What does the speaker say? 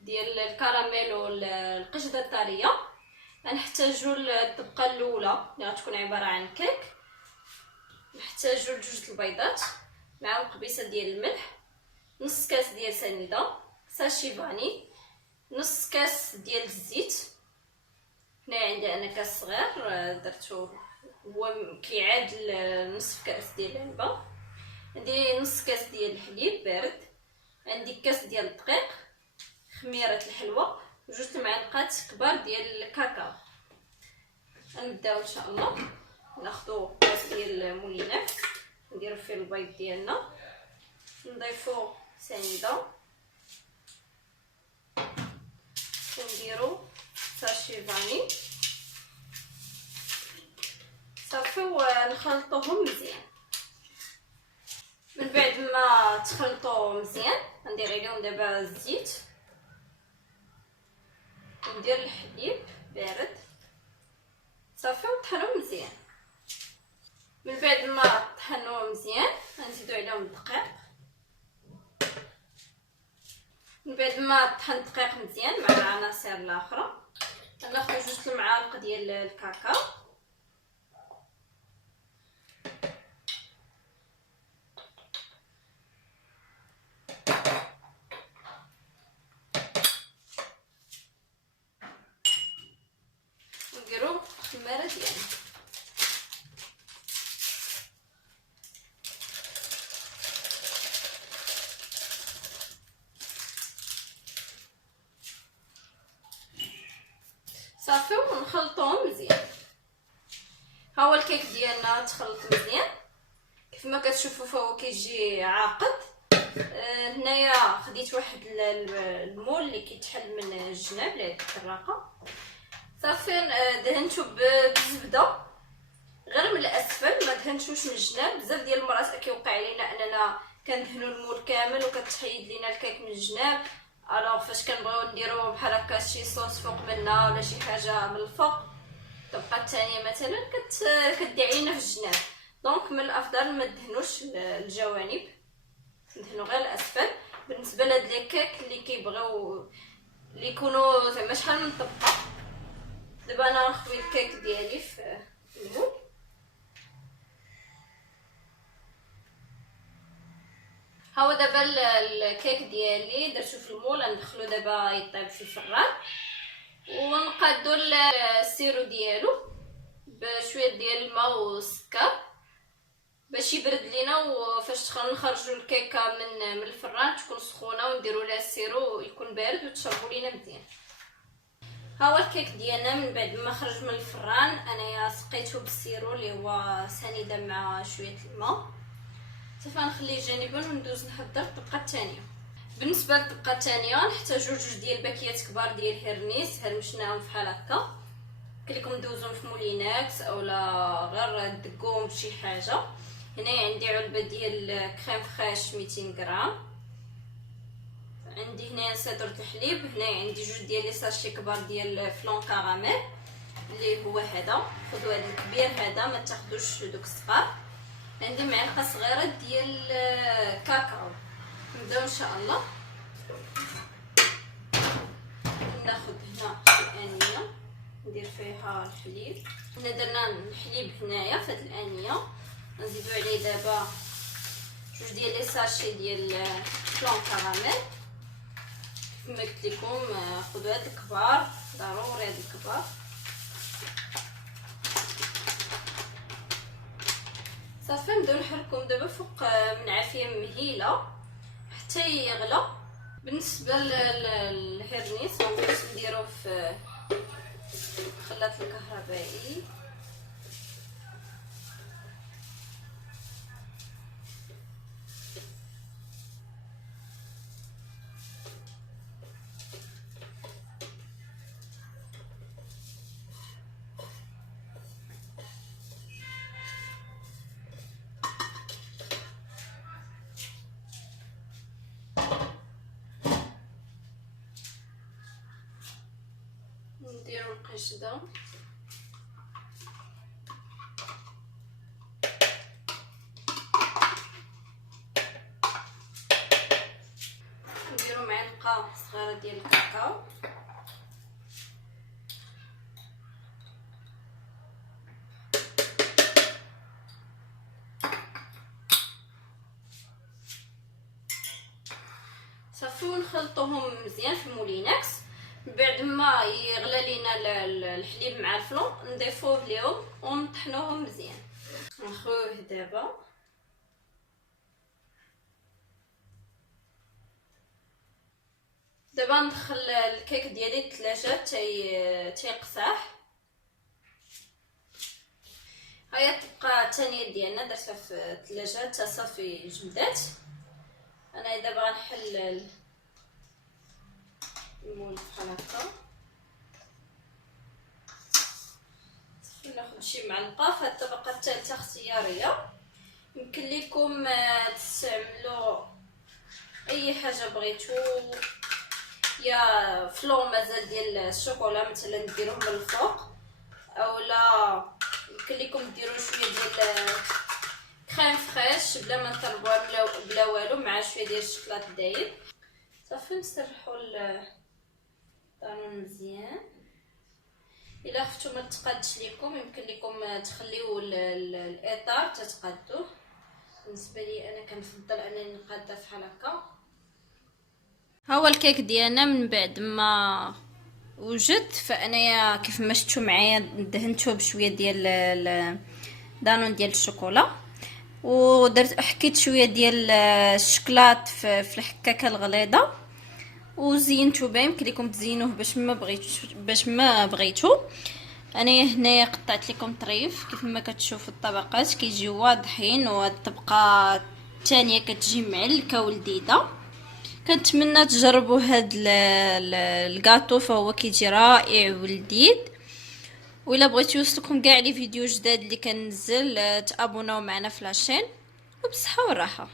ديال الكراميل والقشده الطريه. غنحتاجو الطبقه الاولى اللي غتكون عباره عن كيك. نحتاجو جوج البيضات مع مقبيصه ديال الملح، نص كاس ديال سنيده، ساشي فاني، نص كاس ديال الزيت. هنا عندي انا كاس صغير درتو هو كيعادل نصف كاس ديال العنبه. عندي نص كاس ديال الحليب بارد، عندي كاس ديال الدقيق، خميره الحلوى، وجوج معالق كبار ديال الكاكاو. غنبداو ان شاء الله. ناخذ كاس ديال المولينات نديرو فيه البيض ديالنا، نضيفو سنيده ونديرو ساشي فاني صافي ونخلطوهم مزيان. من بعد ما تخلطوا مزيان غندير عليهم دابا الزيت وندير الحليب بارد صافي ونطحنوه مزيان. من بعد ما طحنوه مزيان غنزيدو عليهم الدقيق. من بعد ما طحن الدقيق مزيان مع العناصر الاخرى غناخذ جوج المعالق ديال الكاكاو ونديرو الخميره ديالنا. صافي ونخلطوهم مزيان. ها هو الكيك ديالنا تخلط مزيان كيف ما كتشوفوا، فهو كيجي عاقد. هنايا خديت واحد المول اللي كيتحل من الجناب لهاد الطراقه. صافي دهنتو بالزبده غير من الاسفل، ما دهنتوش من الجناب. بزاف ديال المرات كيوقع علينا اننا كندهنوا المول كامل وكتحيد لينا الكيك من الجناب. الوغ فاش كنبغيو نديرو بحال هكا شي صوص فوق منا ولا شي حاجه من الفوق، الطبقه الثانيه مثلا كدي علينا في الجناب. دونك من الافضل ما دهنوش الجوانب، ندهنوا غير الاسفل. بالنسبه لهاد لي كيك اللي كيبغيو اللي يكونوا زعما شحال من طبقه. دابا انا نخوي الكيك ديالي في المول. ها هو دابا الكيك ديالي درتو في المول، غندخلو دابا يطيب في الفران ونقادو السيرو ديالو بشويه ديال الماء والسكر باش يبرد لينا. وفاش نخرجوا الكيكه من الفران تكون سخونه ونديروا لها السيرو يكون بارد وتشربوا لينا مزيان. ها هو الكيك ديالنا من بعد ما خرج من الفران. انايا سقيته بالسيرو اللي هو سنيده مع شويه الماء. صافي نخليه جانبا وندوز نحضر الطبقه الثانيه. بالنسبه للطبقه الثانيه نحتاجو جوج ديال الباكيات كبار ديال هرنيس، هرمشناهم بحال هكا. كلكم دوزوهم في موليناكس اولا غير دقوهم بشي حاجه. هنا عندي علبه ديال كريم فريش 200 غرام. عندي هنا سيطره الحليب. هنا عندي جوج ديال لي ساشي كبار ديال فلون كراميل اللي هو هذا. خذوا هذا الكبير هذا، ما تاخذوش دوك الصغار. عندي معلقه صغيره ديال كاكاو. نبداو ان شاء الله. ناخذ هنا انيه ندير فيها الحليب. هنا درنا الحليب هنايا في هذه الانيه. نزيدو عليه دابا جوج ديال لي ساشي ديال فلون كراميل. كما قلت لكم خذوا هاد الكبار، ضروري هاد الكبار. صافي نبداو نحركوهم دابا فوق من عافيه مهيله حتى يغلى. بالنسبه للهرنيس غنبقاو نديروه في الخلاط الكهربائي. نديرو القشده نديرو معلقه صغيره ديال الكاكاو. بالصحه. صافي ونخلطوهم مزيان في مولينكس. من بعد ما يغلى لينا الحليب مع الفلون نضيفوه ليهم ونطحنوهم مزيان. نخويه دابا. دابا ندخل الكيك ديالي الثلاجه تيقصاح. هيا تبقى الثانيه ديالنا درتها في الثلاجه حتى صافي جمدات. انا دابا غنحل المول بحال هكا. صافي ناخذ شي معلقه. في هاد الطبقه الثالثه اختياريه، يمكن لكم تستعملوا اي حاجه بغيتو، يا فلون مازال ديال الشوكولا مثلا ديروه من الفوق، اولا يمكن لكم ديروا شويه ديال كريم فريش بلا ما تربوها بلا والو مع شويه ديال الشوكولاط دايب. صافي نسرحوا الطانون مزيان. الا خفتو ما تقادش لكم يمكن لكم تخليو الاطار تتقادوه. بالنسبه لي انا كنفضل انني نقادها بحال هكا. ها هو الكيك ديالنا من بعد ما وجد. فانايا كيف ما شفتوا معايا دهنته بشويه ديال دانون ديال الشوكولا، ودرت حكيت شويه ديال الشكلاط في الحكاكه الغليظه، وزينتو بها. يمكن لكم تزينوه باش ما بغيتو. انا هنايا قطعت لكم طريف كيف ما كتشوفوا الطبقات كيجيو واضحين، وهاد الطبقه الثانيه كتجي معلكه ولذيذه. كنتمنى تجربوا هاد الكاطو، فهو كيجي رائع ولذيذ. وإلا بغيتو يوصلكم كاع لي فيديو جداد اللي كننزل تابوناو معنا في لاشين، وبصحه والراحه.